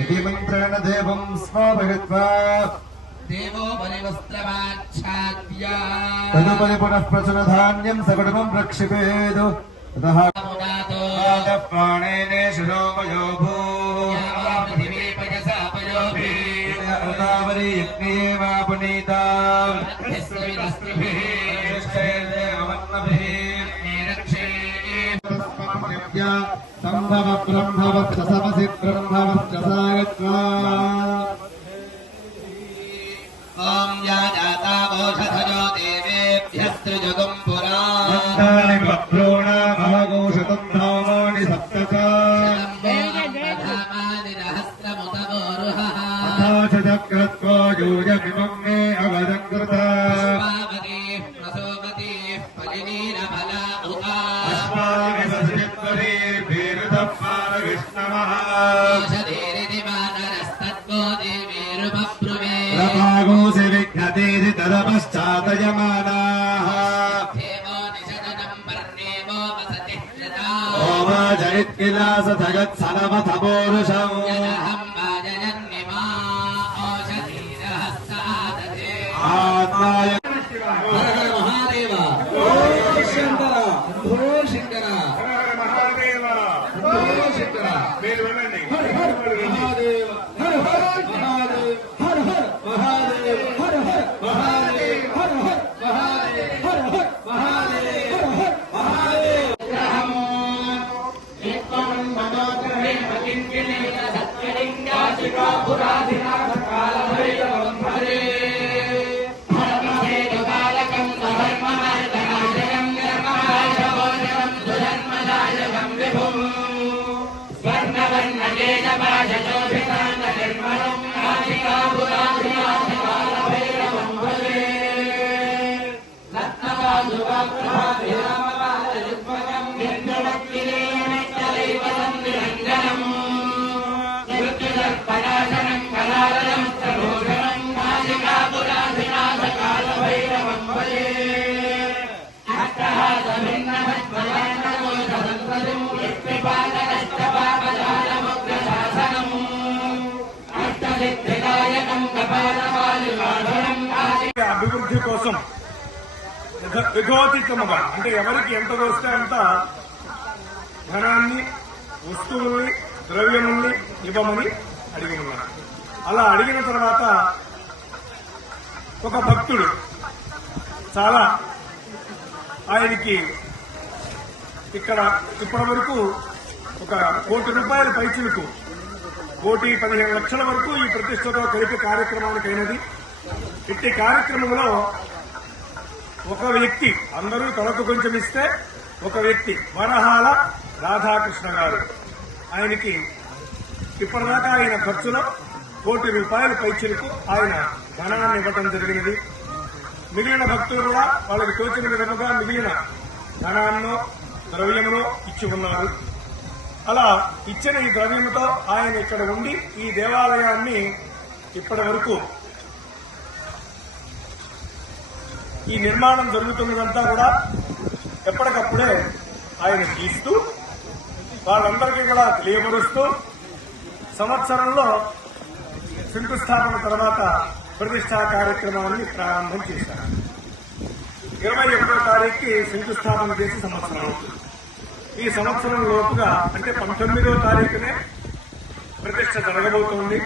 इति मन्त्रेण देवं स्वाभयित्वा देवोपरिवस्त्रमाच्छाद्य तदुपरि पुनः प्रचुरधान्यं सकुटुम्बं प्रक्षिपेत् ततः प्राणेन शिरोमयो भूतावरी यज्ञे वा पुनीता संभव ब्रह्मवक्षसमसि ब्रह्मवक्षसायत्वा ॐ या जातावोषधयो देवेभ्यस्त्रिजुगं पुरा मन्दानि बभ्रूणामहगोषतं धामानि सप्तचा अथाचक्रत्वा यूयमिमं मे अवदङ्कृता रमागोऽसि विघ्नतेति तदपश्चादयमानाः ओमाचरित्किलासथगत्सनमथपोरुषम् आत्माय हर हर महादेव शंकर भो शंकर हर महादेव भो शंकर मेरे वनने हर हर महादेव हर हर महादेव हर हर महादेव हर हर महादेव हर हर महादेव हर हर महादेव हर हर महादेव एकं मनोग्रहे मकिंकिनी सत्यलिंगाशिका पुराधिनाथ कालभैरवं भरे అభివృద్ధి కోసం విఘోతితముగా అంటే ఎవరికి ఎంత వస్తే అంత ధనాన్ని వస్తువుల్ని ద్రవ్యముల్ని ఇవ్వమని అడిగి ఉన్నారు. అలా అడిగిన తర్వాత ఒక భక్తుడు చాలా ఆయనకి ఇక్కడ ఇప్పటి వరకు ఒక ₹1 కోటి పైచిలకు ₹1,15,00,000 వరకు ఈ ప్రతిష్టతో కలిపి కార్యక్రమానికి అయినది. ఇట్టి కార్యక్రమంలో ఒక వ్యక్తి అందరూ తలకు కొంచెం ఇస్తే ఒక వ్యక్తి వరహాల రాధాకృష్ణ గారు ఆయనకి ఇప్పటిదాకా ఆయన ఖర్చులో ₹1 కోటి పైచిలకు ఆయన ధనాన్ని ఇవ్వడం జరిగినది. మిగిలిన భక్తులు కూడా వాళ్ళకి తోచిన విధముగా మిగిలిన ధనాన్నో ద్రవ్యంలో ఇచ్చి ఉన్నారు. అలా ఇచ్చిన ఈ ద్రవ్యంతో ఆయన ఇక్కడ ఉండి ఈ దేవాలయాన్ని ఇప్పటి వరకు ఈ నిర్మాణం జరుగుతున్నదంతా కూడా ఎప్పటికప్పుడే ఆయన తీస్తూ వాళ్ళందరికీ కూడా తెలియపరుస్తూ సంవత్సరంలో శంకుస్థాపన తర్వాత ప్రతిష్టా కార్యక్రమాన్ని ప్రారంభం చేశారు. 21వ తారీఖుకి శంకుస్థాపన చేసి సంవత్సరం అవుతుంది. ఈ సంవత్సరం లోపుగా అంటే 19వ తారీఖునే ప్రతిష్ట జరగబోతోంది.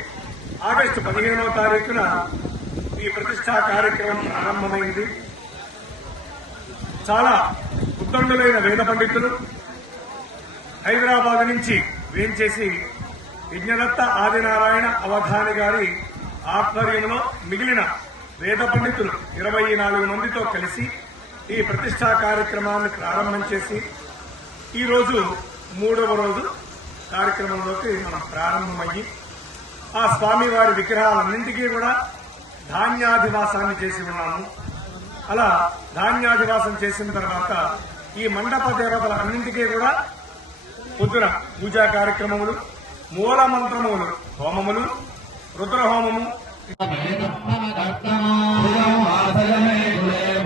ఆగస్టు 15వ తారీఖున ఈ ప్రతిష్టా కార్యక్రమం ప్రారంభమైంది. చాలా ఉద్దండులైన వేద పండితులు హైదరాబాద్ నుంచి వేంచేసి యజ్ఞదత్త ఆదినారాయణ అవధాని గారి ఆధ్వర్యంలో మిగిలిన వేద పండితులు 24 మందితో కలిసి ఈ ప్రతిష్టా కార్యక్రమాన్ని ప్రారంభం చేసి ఈ రోజు 3వ రోజు కార్యక్రమంలోకి మనం ప్రారంభమయ్యి ఆ స్వామివారి విగ్రహాలన్నింటికీ కూడా ధాన్యాధివాసాన్ని చేసి ఉన్నాము. అలా ధాన్యాధివాసం చేసిన తర్వాత ఈ మండప దేవతల అన్నింటికీ కూడా పొద్దున పూజా కార్యక్రమములు, మూల మంత్రములు, హోమములు, రుద్రహోమము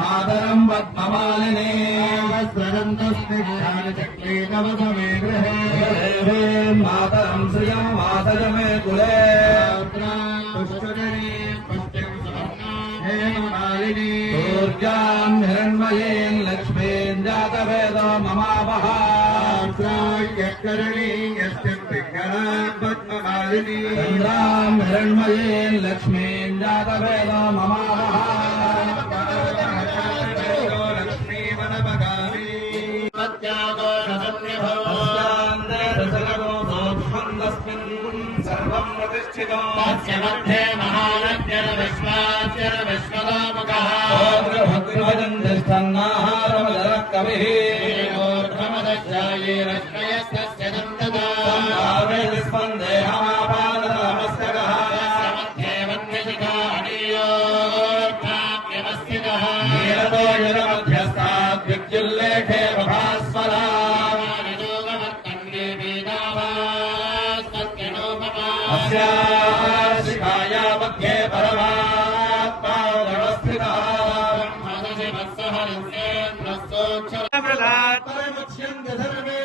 మాతరం పద్మమాలినే वसन्तस्निग्धानि चक्रे तव समे गृहे मातरं श्रियं मातज मे कुले पुष्करिणी पुष्टिं हेममालिनी दुर्गां हिरण्मयीं लक्ष्मीं जातवेदो ममावः यकरणी यस्मिं पिङ्गलां पद्ममालिनी चन्द्रां हिरण्मयीं लक्ष्मीं जातवेदो ममावः तस्य मध्ये महानद्यर्विश्वाद्यर्विश्वदामुखः भक्तिभजन्तिष्ठन्नाहारमजरः कविः ऊर्ध्वमदध्यायैरश्मयस्तस्य दन्तदा स्पन्देहमापादनमस्तकः तस्य मध्ये वह्निशिखा अनीयोर्ध्वाप्यवस्थितः नीरतो यदमध्यस्तात् विद्युल्लेखे प्रभास्वरा शिखाया मध्ये परमात्मा व्यवस्थितः परमुच्यन्ते सर्वे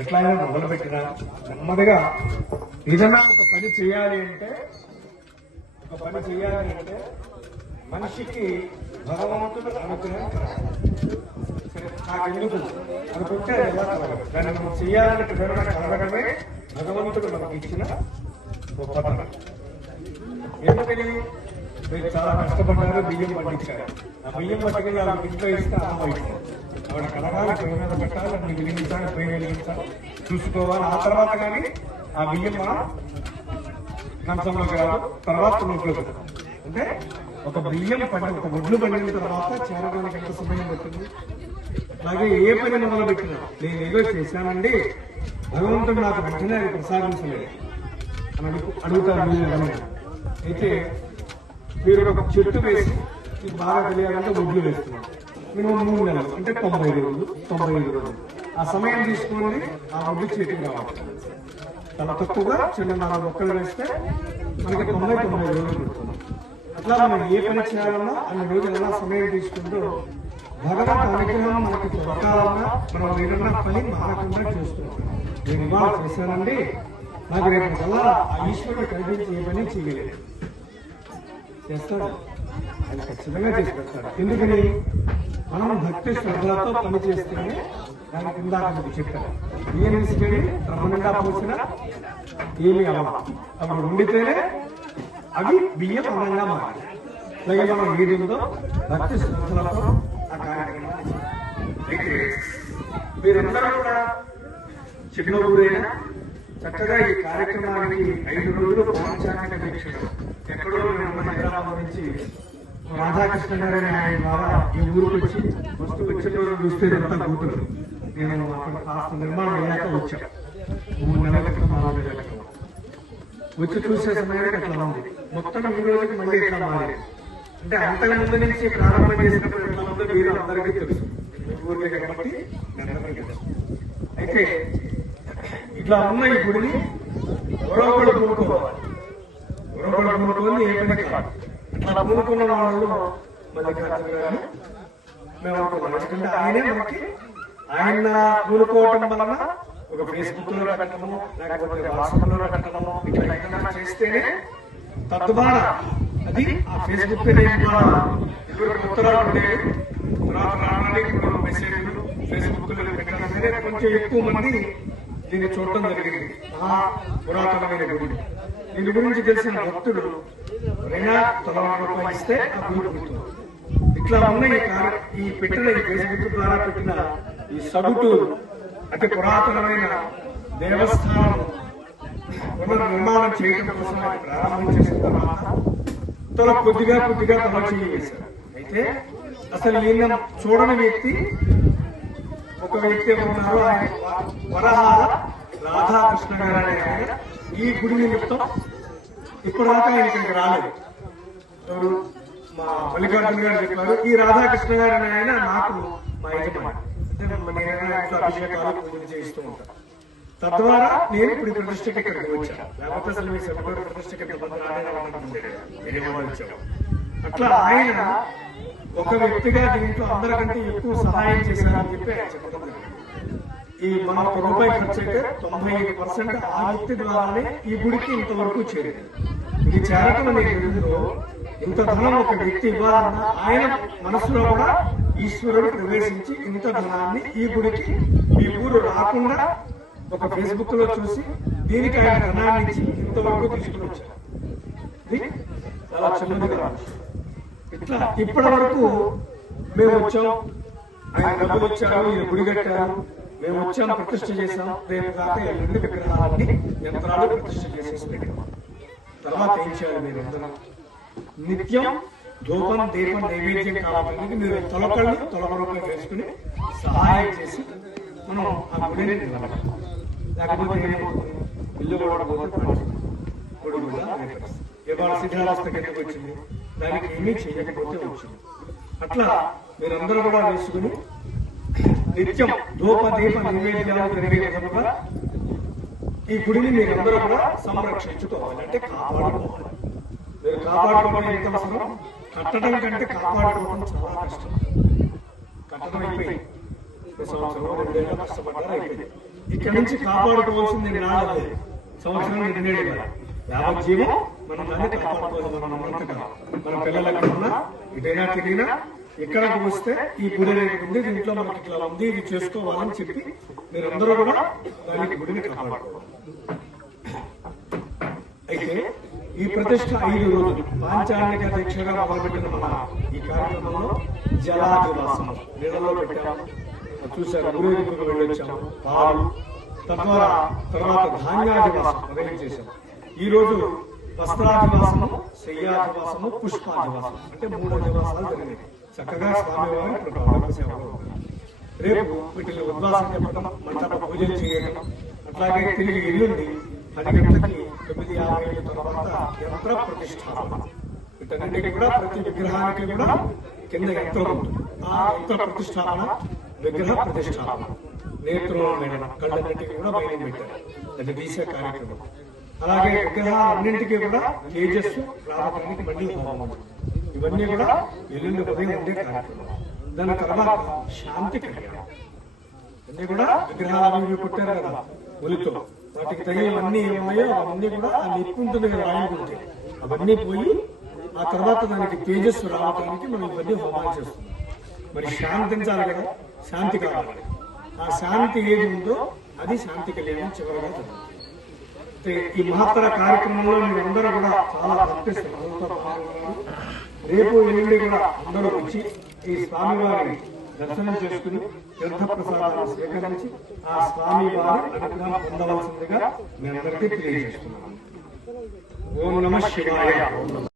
ఎట్లయినా మొదలుపెట్టినా నెమ్మదిగా ఏదైనా ఒక పని చేయాలి అంటే మనిషికి భగవంతుడు అనుగ్రహం నాకెందుకు అనుకుంటే ఎలా కలగదు దాన్ని మనం చేయాలని ప్రేరణ కలగడమే భగవంతుడు మనకి ఇచ్చిన గొప్పతనం. ఎందుకని మీరు చాలా కష్టపడ్డారు, బియ్యం పండించారు. ఆ బియ్యం పట్టుకెళ్ళి ఆవిడ ఇంట్లో ఇస్తే అమ్మ ఇస్తారు. ఆవిడ కలగాలి, పొయ్యి మీద పెట్టాలి, అన్ని వెలిగించాలి, పొయ్యి వెలిగించాలి, చూసుకోవాలి. ఆ తర్వాత కానీ ఆ బియ్యం కంచంలోకి రాదు, తర్వాత నోట్లోకి వస్తుంది. అంటే ఒక బియ్యం పండి ఒక ఒడ్లు పండిన తర్వాత చేరడానికి ఎంత సమయం పడుతుంది. అలాగే ఏ పని మొదలు పెట్టినా నేను ఏదో చేశానండి, భగవంతుడు నాకు వెంటనే అది ప్రసాదించలేదు అని అడుగుతారు. అయితే మీరు ఒక చెట్టు వేసి మీకు బాగా తెలియాలంటే ఒడ్లు వేస్తున్నారు. మినిమం 3 నెలలు అంటే 90 రోజులు, 95 రోజులు ఆ సమయం తీసుకుని ఆ ఒడ్లు చేతికి రావాలి. చాలా తక్కువగా చిన్న 4 మొక్కలు వేస్తే మనకి 90 రోజులు పడుతుంది. అట్లా మనం ఏ పని చేయాలన్నా అన్ని రోజులు ఎలా సమయం తీసుకుంటూ భగవంతు అనుగ్రహం మనకి దొరకాలన్నా మనం ఏదన్నా పని మానకుండా చూస్తున్నాం. నేను ఇవాళ చేశానండి, నాకు రేపు కల్లా ఆ ఈశ్వరుడు కనిపించి ఏ పని చేయలేదు. చేస్తాడు, ఆయన ఖచ్చితంగా చేసి పెడతాడు. ఎందుకని మనం భక్తి శ్రద్ధలతో పని చేస్తేనే దానికి ఇందాక మీకు చెప్పాను. బియ్యం తీసుకెళ్ళి రమ్మనిండా పోసినా ఏమీ అవ్వ, అప్పుడు వండితేనే అవి బియ్యం అందంగా మారాలి. అలాగే మనం వీడియోలో భక్తి శ్రద్ధలతో ఆ కార్యక్రమం. అయితే మీరందరూ కూడా చిన్న ఊరైనా చక్కగా ఈ కార్యక్రమానికి 5 రోజులు పాంచాంగ దీక్షలు ఎక్కడో మేము హైదరాబాద్ నుంచి రాధాకృష్ణ గారని ఆయన ద్వారా ఈ ఊరికి వచ్చి వస్తూ వచ్చిన రోజు చూస్తే ఎంత కూతురు. నేను అక్కడ కాస్త నిర్మాణం అయ్యాక వచ్చాను. 3 నెలల క్రితం 4 నెలల క్రితం వచ్చి చూసే సమయానికి అట్లా ఉంది. మొత్తం ఈ రోజుకి మళ్ళీ ఎట్లా మారేది అంటే అంతకు ముందు నుంచి ప్రారంభం చేసినప్పుడు ఎట్లా ఉందో మీరు అందరికీ తెలుసు, ఊరికే కాబట్టి అందరికీ తెలుసు. అయితే ఇట్లా ఉన్న ఈ గుడిని ఎవరొకరు పూనుకోవాలి, ఎవరొకరు పూనుకొని ఏ పని కాదు. అట్లా పూనుకున్న వాళ్ళు మల్లికార్జున గారు మేము అనుకున్నాం. ఎందుకంటే ఆయనే మనకి ఆయన పూనుకోవటం వలన ఒక ఫేస్బుక్ లో పెట్టడము, లేకపోతే వాట్సాప్ లో పెట్టడము, ఇట్లా ఏదైనా చేస్తేనే తద్వారా అది ఆ ఫేస్బుక్ ఉత్తరాలు ఉండేవి. మెసేజ్లు ఫేస్బుక్ లో పెట్టడం అనేది కొంచెం ఎక్కువ మంది దీన్ని చూడటం జరిగింది. ఆ పురాతనమైన గుడి దీని గురించి తెలిసిన భక్తుడు ₹1,000 ఇస్తే ఆ గుడి పుట్టింది. ఇట్లా ఉన్న ఈ పెట్టిన ఈ ఫేస్బుక్ ద్వారా పెట్టిన ఈ సగుటు అతి పురాతనమైన దేవస్థానం పునర్నిర్మాణం చేయడం కోసం అది ప్రారంభం చేసిన తర్వాత తల కొద్దిగా తల చేయి వేశారు. అయితే అసలు ఈయన చూడని వ్యక్తి ఒక వ్యక్తి ఉన్నారు, ఆయన వరహాల రాధాకృష్ణ గారు అనే ఆయన. ఈ గుడి నిమిత్తం ఇప్పటిదాకా ఆయన ఇక్కడికి రాలేదు. ఎవరు? మా మల్లికార్జున గారు చెప్పారు. ఈ రాధాకృష్ణ గారు అనే ఆయన నాకు మా యజమాని, అంటే నేను అభిషేకాలు పూజలు చేయిస్తూ ఉంటాను. తద్వారా నేను ఇప్పుడు ప్రతిష్టకి ఇక్కడికి వచ్చాను. లేకపోతే అసలు మీ సెలవు ప్రతిష్టకి వచ్చాను. అట్లా ఆయన ఒక వ్యక్తిగా దీంట్లో అందరికంటే ఎక్కువ సహాయం చేశారని చెప్పి ఆయన చెప్పడం జరిగింది. ఈ మన రూపాయి ఖర్చు అయితే 95% ఆ వ్యక్తి ద్వారానే ఈ గుడికి ఇంతవరకు చేరింది. ఇది చేరటం అనేది ఇంత ధనం ఒక వ్యక్తి ఇవ్వాలన్నా ఆయన మనసులో కూడా ఈశ్వరుడు ప్రవేశించి ఇంత ధనాన్ని ఈ గుడికి ఈ ఊరు రాకుండా ఒక ఫేస్బుక్ లో చూసి దీనికి ఆయన ధనాన్ని ఇచ్చి ఇంతవరకు తీసుకుని వచ్చారు. ఇది చాలా చిన్నదిగా. ఇట్లా ఇప్పటి వరకు మేము వచ్చాం, ఆయన డబ్బులు వచ్చారు, ఈయన గుడి కట్టారు, మేము వచ్చాం, ప్రతిష్ఠ చేశాం. రేపు కాక ఎల్లుండి విగ్రహాలన్నీ యంత్రాలు ప్రతిష్ఠ చేసేసి పెట్టాం. తర్వాత ఏం చేయాలి? మీరు అందరూ నిత్యం ధూపం దీపం నైవేద్యం కావాలని మీరు తొలక రూపాయలు వేసుకుని సహాయం చేసి మనం ఆ గుడిని నిలబడాలి. లేకపోతే ఏమవుతుంది? ఇల్లు కూడా గుడి కూడా ఇవాళ శిథిలావస్థ కిందకి వచ్చింది, దానికి ఏమీ చేయకపోతే వచ్చింది. అట్లా మీరందరూ కూడా వేసుకుని నిత్యం ధూప దీప నైవేద్యాలు జరిగే విధంగా ఈ గుడిని మీరందరూ కూడా సంరక్షించుకోవాలి, అంటే కాపాడుకోవాలి. మీరు కాపాడుకోవడం ఎంత అవసరం? కట్టడం కంటే కాపాడుకోవడం చాలా కష్టం. కట్టడం అయిపోయింది, సంవత్సరం 2 ఏళ్ళు కష్టపడ్డారు, అయిపోయింది. ఇక్కడ నుంచి కాపాడుకోవాల్సింది నాలుగు సంవత్సరం 2 ఏళ్ళు కాదు, యావజ్జీవం మనం దాన్ని కాపాడుకోవాలి. మనం అన్నంతగా మన పిల్లలు ఎక్కడ ఉన్నా ఇటైనా తిరిగినా ఇక్కడికి వస్తే ఈ గుడి అనేది ఉంది, దీంట్లో మనకి ఇట్లా ఉంది, ఇది చేసుకోవాలని చెప్పి మీరందరూ కూడా దానికి గుడిని కాపాడుకోవాలి. అయితే ఈ ప్రతిష్ట 5 రోజులు పాంచాలిక దీక్షగా మొదలుపెట్టిన మన ఈ కార్యక్రమంలో జలాదివాసం నీళ్ళలో పెట్టాము, చూశారు, గురువులకు వెళ్ళొచ్చాము, పాలు, తర్వాత ధాన్యాదివాసం ఉదయం చేశాము. ఈ రోజు వస్త్రాదివాసము, శయ్యాదివాసము, పుష్పాదివాసం, అంటే 3 అధివాసాలు జరిగినాయి. చక్కగా స్వామివారు ఇప్పుడు ప్రారంభ సేవలో ఉన్నారు. రేపు వీటిని ఉద్వాసం చెప్పడం, మండప పూజలు చేయడం, అట్లాగే తిరిగి ఎల్లుండి 10 గంటలకి 9:50 తర్వాత యంత్ర ప్రతిష్టాపన. వీటన్నిటికీ కూడా ప్రతి విగ్రహానికి కూడా కింద యంత్రం ఉంటుంది. ఆ యంత్ర ప్రతిష్టాపన, విగ్రహ ప్రతిష్టాపన, నేత్రంలో కళ్ళన్నింటికి కూడా బయట పెట్టారు, అది తీసే కార్యక్రమం. అలాగే విగ్రహాలన్నింటికీ కూడా తేజస్సు రావడానికి మళ్ళీ హోమం, ఇవన్నీ కూడా ఎల్లుండి ఉదయం ఉండే కార్యక్రమం. దాని తర్వాత శాంతి కళ్యాణం, అన్ని కూడా విగ్రహాలు పుట్టారు కదా ఒలితో, వాటికి తగినవన్నీ ఏమన్నాయో అవన్నీ కూడా ఆ నిప్పుంటుంది కదా రాయకుంటే అవన్నీ పోయి ఆ తర్వాత దానికి తేజస్సు రావడానికి మనం ఇవన్నీ హోమాలు చేస్తున్నాం. మరి శాంతించాలి కదా, శాంతి కావాలి. ఆ శాంతి ఏది ఉందో అది శాంతి కళ్యాణం చివరిగా జరుగుతుంది. ఈ మహత్తర కార్యక్రమంలో మీరందరూ కూడా చాలా భక్తి శ్రద్ధలతో పాల్గొన్నారు. రేపు ఎల్లుండి కూడా అందరూ వచ్చి ఈ స్వామివారిని దర్శనం చేసుకుని తీర్థ ప్రసాదాలు స్వీకరించి ఆ స్వామివారి అనుగ్రహం పొందవలసిందిగా మీ అందరికీ తెలియజేస్తున్నాను. ఓం నమః శివాయ.